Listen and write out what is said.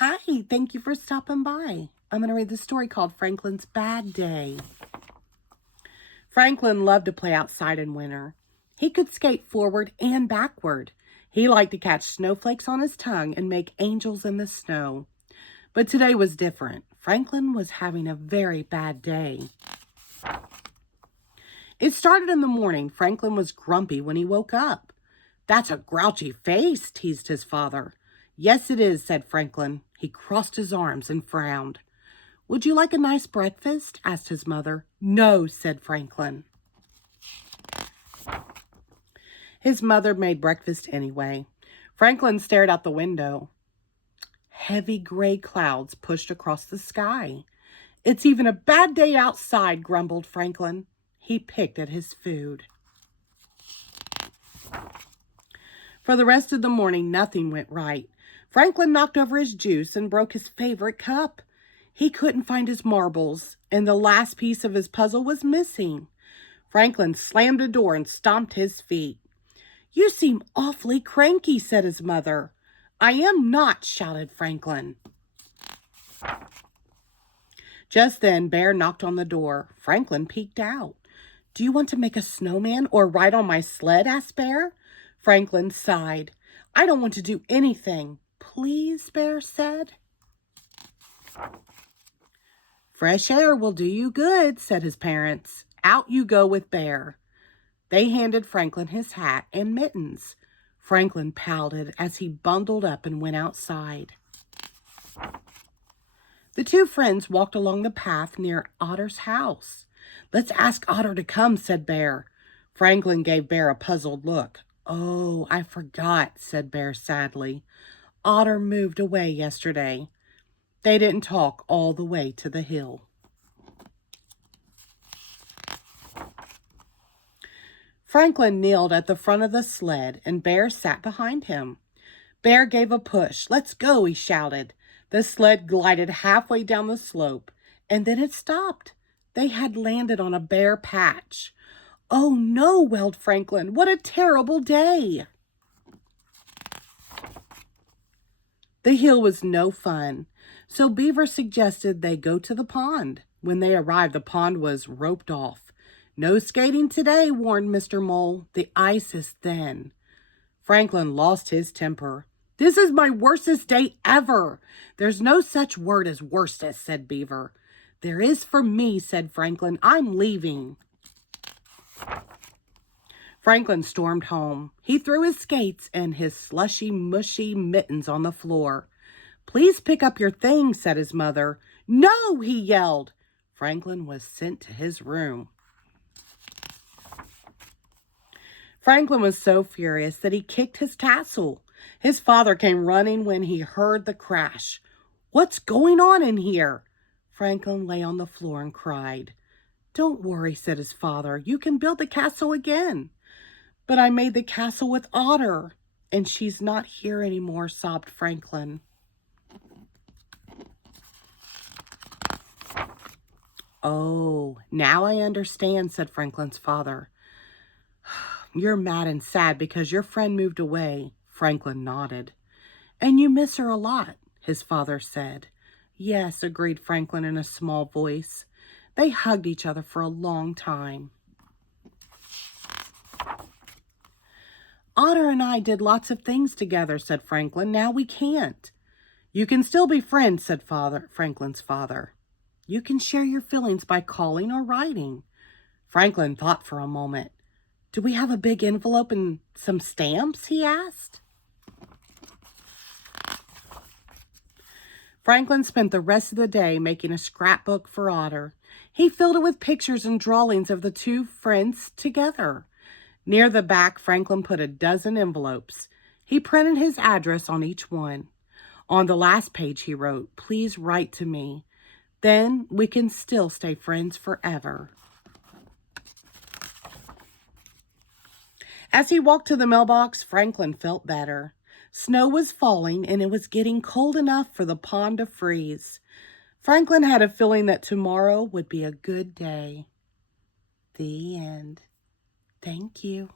Hi, thank you for stopping by. I'm going to read the story called Franklin's Bad Day. Franklin loved to play outside in winter. He could skate forward and backward. He liked to catch snowflakes on his tongue and make angels in the snow. But today was different. Franklin was having a very bad day. It started in the morning. Franklin was grumpy when he woke up. "That's a grouchy face," teased his father. "Yes, it is," said Franklin. He crossed his arms and frowned. "Would you like a nice breakfast?" asked his mother. "No," said Franklin. His mother made breakfast anyway. Franklin stared out the window. Heavy gray clouds pushed across the sky. "It's even a bad day outside," grumbled Franklin. He picked at his food. For the rest of the morning, nothing went right. Franklin knocked over his juice and broke his favorite cup. He couldn't find his marbles, and the last piece of his puzzle was missing. Franklin slammed the door and stomped his feet. "You seem awfully cranky," said his mother. "I am not," shouted Franklin. Just then, Bear knocked on the door. Franklin peeked out. "Do you want to make a snowman or ride on my sled?" asked Bear. Franklin sighed. "I don't want to do anything." "Please," Bear said. "Fresh air will do you good," said his parents. "Out you go with Bear." They handed Franklin his hat and mittens. Franklin pouted as he bundled up and went outside. The two friends walked along the path near Otter's house. "Let's ask Otter to come," said Bear. Franklin gave Bear a puzzled look. "Oh, I forgot," said Bear sadly. "Otter moved away yesterday." They didn't talk all the way to the hill. Franklin kneeled at the front of the sled, and Bear sat behind him. Bear gave a push. "Let's go," he shouted. The sled glided halfway down the slope, and then it stopped. They had landed on a bare patch. "Oh no," wailed Franklin. "What a terrible day." The hill was no fun, so Beaver suggested they go to the pond. When they arrived, the pond was roped off. "No skating today," warned Mr. Mole. "The ice is thin." Franklin lost his temper. "This is my worstest day ever." "There's no such word as worstest," said Beaver. "There is for me," said Franklin. "I'm leaving." Franklin stormed home. He threw his skates and his slushy, mushy mittens on the floor. "Please pick up your things," said his mother. "No," he yelled. Franklin was sent to his room. Franklin was so furious that he kicked his castle. His father came running when he heard the crash. "What's going on in here?" Franklin lay on the floor and cried. "Don't worry," said his father. "You can build the castle again." "But I made the castle with Otter, and she's not here anymore," sobbed Franklin. "Oh, now I understand," said Franklin's father. "You're mad and sad because your friend moved away." Franklin nodded. "And you miss her a lot," his father said. "Yes," agreed Franklin in a small voice. They hugged each other for a long time. "Otter and I did lots of things together," said Franklin. "Now we can't." "You can still be friends," said Franklin's father. "You can share your feelings by calling or writing." Franklin thought for a moment. "Do we have a big envelope and some stamps?" he asked. Franklin spent the rest of the day making a scrapbook for Otter. He filled it with pictures and drawings of the two friends together. Near the back, Franklin put a dozen envelopes. He printed his address on each one. On the last page, he wrote, "Please write to me. Then we can still stay friends forever." As he walked to the mailbox, Franklin felt better. Snow was falling, and it was getting cold enough for the pond to freeze. Franklin had a feeling that tomorrow would be a good day. The end. Thank you.